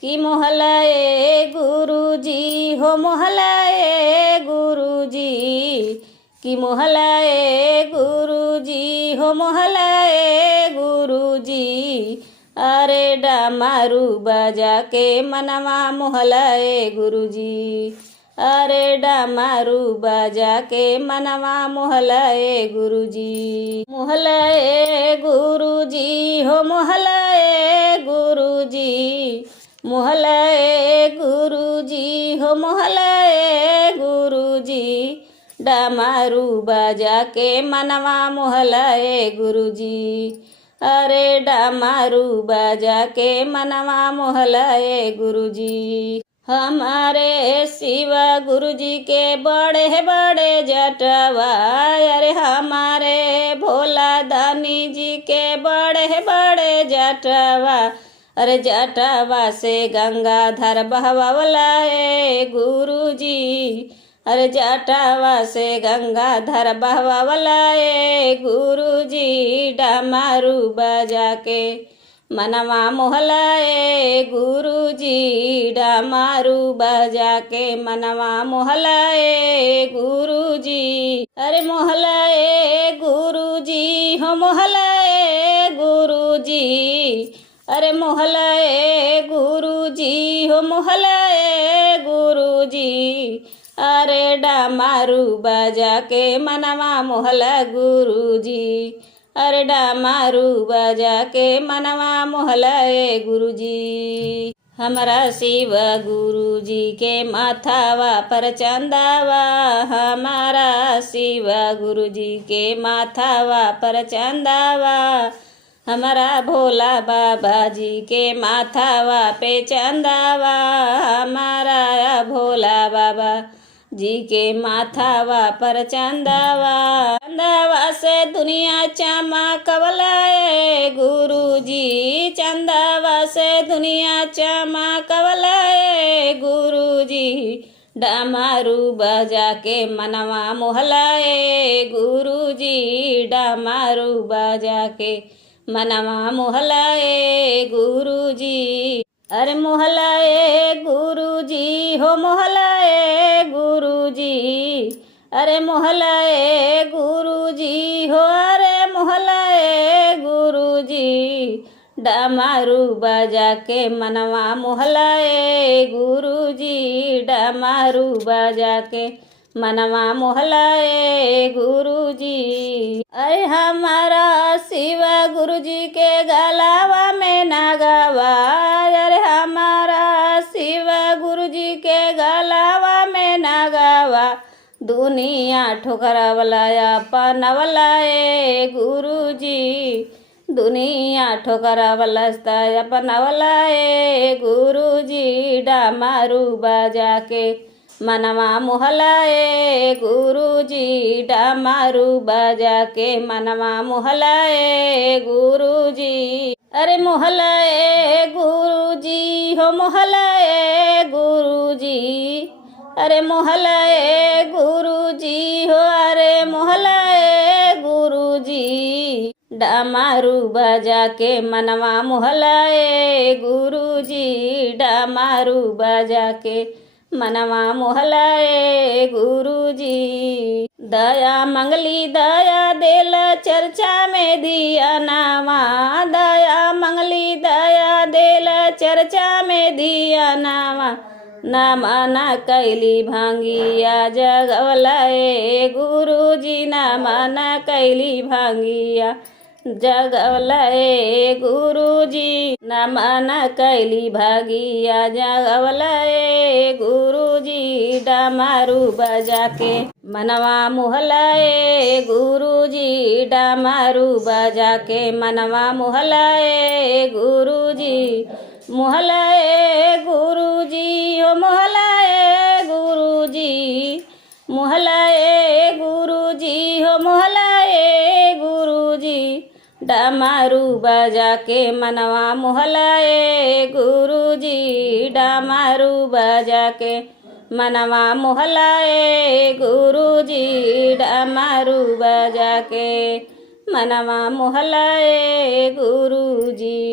कि मोहलाए गुरुजी हो मोहलाए गुरुजी, कि मोहलाए गुरुजी हो मोहलाए गुरुजी। अरे डमरू बजा के मनवा मोहलाए गुरुजी, अरे डमरू बजा के मनवा मोहलाए गुरुजी। मोहलाए गुरुजी हो मोहलाए गुरुजी, मोहलाए गुरुजी हो मोहलाए गुरुजी। डमरू बजा के मनवा मोहलाए गुरुजी, अरे डमरू बजा के मनवा मोहलाए गुरुजी। हमारे शिव गुरुजी के बड़े बड़े जटवा, अरे हमारे भोला दानी जी के बड़े बड़े जटवा। अरे जटवा से गंगाधर बहवावलाए गुरुजी, अरे जटवा से गंगाधर बहवावलाए गुरुजी। डमरू बजा के मनवा मोहलाए गुरुजी, डमरू बजा के मनवा मोहलाए गुरुजी। अरे मोहलाए गुरुजी हो मोहलाए गुरुजी, अरे मोहलाए गुरुजी हो मोहलाए गुरुजी। अरे डमरू बजा के मनवा मोहला गुरुजी, अरे डमरू बजा के मनवा मोहलाए गुरुजी। हमारा शिव गुरुजी के माथावा पर चंदावा, हमारा शिव गुरुजी के माथावा पर चंदावा। हमारा भोला बाबा जी के माथावा पे चंदावा, हमारा भोला बाबा जी के माथावा पर चंदावा। चंदावा से दुनिया चमकवलाए गुरुजी, चंदावा से दुनिया चमकवलाए गुरुजी। डमरू बजा के मनवा मोहलाए गुरुजी, डमरू बजा के मनवा मोहलाए गुरुजी। अरे मोहलाए गुरुजी हो मोहलाए गुरुजी, अरे मोहलाए गुरुजी हो, अरे मोहलाए गुरुजी। डमरू बजा के मनवा मोहलाए गुरुजी, डमरू बजा के मनवा मोहलाए गुरुजी। अरे हमारा शिव गुरुजी के गलावा में नागावा, अरे हमारा शिव गुरुजी के गलावा में नागावा। दुनिया ठोकरावला अपनावलाए गुरुजी, दुनिया ठोकरावला अपनावलाए गुरुजी। डमरू बजा के मनवा मोहलाए गुरुजी, डमरू बजा के मनवा मोहलाए गुरुजी। अरे मोहलाए गुरुजी हो मोहलाए गुरुजी, अरे मोहलाए गुरुजी हो, अरे मोहलाए गुरुजी। डमरू बजा के मनवा मोहलाए गुरुजी, डमरू बजा के मनवा मोहलाए गुरुजी। दया मंगली दया देल चर्चा में दिया नामा, दया मंगली दया देल चर्चा में दिया नामा। ना माना कैली भांगिया जगवलाए गुरुजी, ना माना कैली भांगिया जगवलाए गुरुजी। ना माना कैली भागिया जगवलाए गुरुजी। डमरू बजा के मनवा मोहलाए गुरुजी, डमरू बजा के मनवा मोहलाए गुरुजी। मोहलाए गुरुजी हो मोहलाए गुरुजी, मोहलाए गुरुजी हो मोहलाए गुरुजी। डमरू बजा के मनवा मोहलाए गुरुजी, डमरू बजा के मनवा मोहलाए गुरुजी। डमरू बजा के मनवा मोहलाए गुरुजी।